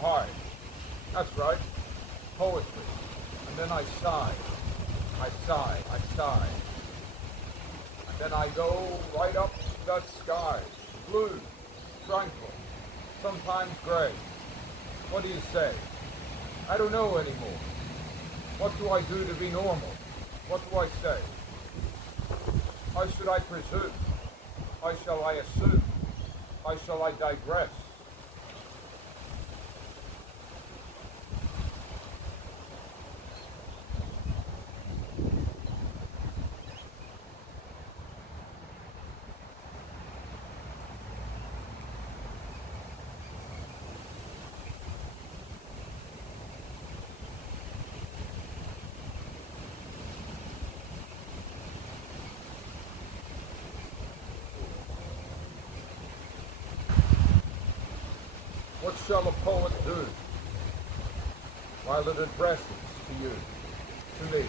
hard. That's right, poetry. And then I sigh, I sigh, I sigh. And then I go right up to that sky, blue, tranquil, sometimes gray. What do you say? I don't know anymore. What do I do to be normal? What do I say? How should I presume? How shall I assume? How shall I digress? What shall a poet do while it addresses to you, to me?